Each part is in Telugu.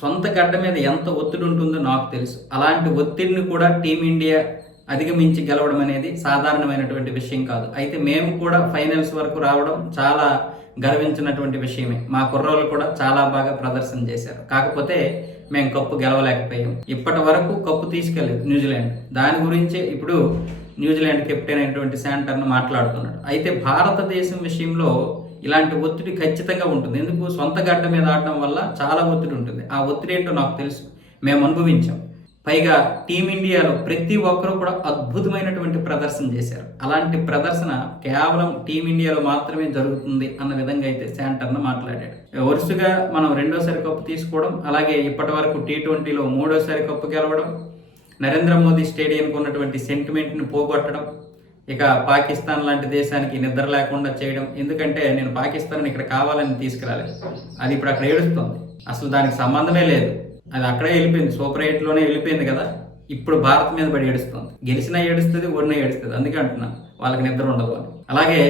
సొంత గడ్డ మీద ఎంత ఒత్తిడి ఉంటుందో నాకు తెలుసు. అలాంటి ఒత్తిడిని కూడా టీమిండియా అధిగమించి గెలవడం అనేది సాధారణమైనటువంటి విషయం కాదు. అయితే మేము కూడా ఫైనల్స్ వరకు రావడం చాలా గర్వించినటువంటి విషయమే. మా కుర్రోళ్ళు కూడా చాలా బాగా ప్రదర్శన చేశారు. కాకపోతే మేము కప్పు గెలవలేకపోయాం. ఇప్పటి వరకు కప్పు తీసుకెళ్ళలేదు న్యూజిలాండ్. దాని గురించే ఇప్పుడు న్యూజిలాండ్ కెప్టెన్ అయినటువంటి శాంటర్న్ మాట్లాడుతున్నాడు. అయితే భారతదేశం విషయంలో ఇలాంటి ఒత్తిడి ఖచ్చితంగా ఉంటుంది. ఎందుకు? సొంత గడ్డ మీద ఆడడం వల్ల చాలా ఒత్తిడి ఉంటుంది. ఆ ఒత్తిడి ఏంటో నాకు తెలుసు, మేము అనుభవించాం. పైగా టీమిండియాలో ప్రతి ఒక్కరూ కూడా అద్భుతమైనటువంటి ప్రదర్శన చేశారు. అలాంటి ప్రదర్శన కేవలం టీమిండియాలో మాత్రమే జరుగుతుంది అన్న విధంగా అయితే శాంటర్న్ మాట్లాడాడు. వరుసగా మనం రెండోసారి కప్పు తీసుకోవడం, అలాగే ఇప్పటి వరకు టీ20లో మూడోసారి కప్పు గెలవడం, నరేంద్ర మోదీ స్టేడియంకు ఉన్నటువంటి సెంటిమెంట్ని పోగొట్టడం, ఇక పాకిస్తాన్ లాంటి దేశానికి నిద్ర లేకుండా చేయడం. ఎందుకంటే నేను పాకిస్తాన్ ఇక్కడ కావాలని తీసుకురాలేదు, అది ఇప్పుడు అక్కడ ఏడుస్తుంది. అసలు దానికి సంబంధమే లేదు, అది అక్కడే వెళ్ళిపోయింది, సూపర్ 8లోనే వెళ్ళిపోయింది కదా. ఇప్పుడు భారత్ మీద పడి ఏడుస్తుంది. గెలిచినా ఏడుస్తుంది, ఓడినా ఏడుస్తుంది. అందుకే అంటున్నాను వాళ్ళకి నిద్ర ఉండదు అని. అలాగే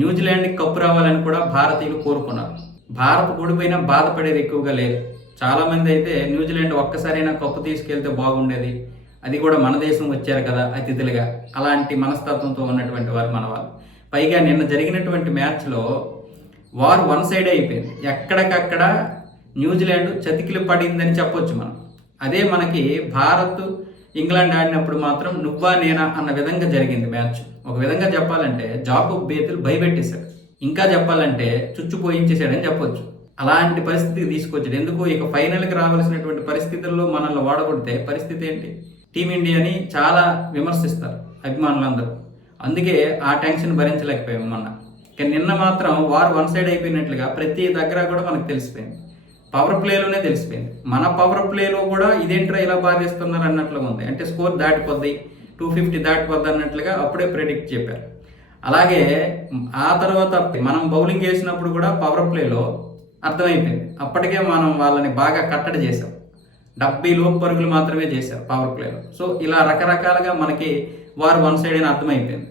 న్యూజిలాండ్కి కప్పు రావాలని కూడా భారతీయులు కోరుకున్నారు. భారత్ ఓడిపోయినా బాధపడేది ఎక్కువగా లేదు. చాలామంది అయితే న్యూజిలాండ్ ఒక్కసారైనా కప్పు తీసుకెళ్తే బాగుండేది, అది కూడా మన దేశం వచ్చారు కదా అతిథులుగా, అలాంటి మనస్తత్వంతో ఉన్నటువంటి వారు మన వాళ్ళు. పైగా నిన్న జరిగినటువంటి మ్యాచ్లో వార్ వన్ సైడ్ అయిపోయింది. ఎక్కడికక్కడ న్యూజిలాండ్ చతికిలు పడిందని చెప్పొచ్చు మనం. అదే మనకి భారత్ ఇంగ్లాండ్ ఆడినప్పుడు మాత్రం నువ్వా నేనా అన్న విధంగా జరిగింది మ్యాచ్. ఒక విధంగా చెప్పాలంటే జాకోబ్ బేతులు భయపెట్టేశాడు, ఇంకా చెప్పాలంటే చుచ్చుపోయించేశాడని చెప్పొచ్చు. అలాంటి పరిస్థితికి తీసుకొచ్చాడు. ఎందుకు? ఇక ఫైనల్కి రావాల్సినటువంటి పరిస్థితుల్లో మనల్ని వాడగొడితే పరిస్థితి ఏంటి? టీమిండియాని చాలా విమర్శిస్తారు అభిమానులందరూ. అందుకే ఆ టెన్షన్ భరించలేకపోయాము మొన్న. కానీ నిన్న మాత్రం వార్ వన్ సైడ్ అయిపోయినట్లుగా ప్రతి దగ్గర కూడా మనకు తెలిసిపోయింది. పవర్ ప్లేలోనే తెలిసిపోయింది. మన పవర్ ప్లేలో కూడా ఇదేంట్రా ఇలా బాధిస్తున్నారు అన్నట్లుగా ఉంది. అంటే స్కోర్ దాటిపోద్ది, 250 దాటిపోద్ది అన్నట్లుగా అప్పుడే ప్రెడిక్ట్ చెప్పారు. అలాగే ఆ తర్వాత మనం బౌలింగ్ వేసినప్పుడు కూడా పవర్ ప్లేలో అర్థమైపోయింది. అప్పటికే మనం వాళ్ళని బాగా కట్టడి చేసాం. 70 లోపు పరుగులు మాత్రమే చేశారు పవర్ ప్లేలో. సో ఇలా రకరకాలుగా మనకి వారు వన్ సైడ్ అని అర్థమైపోయింది.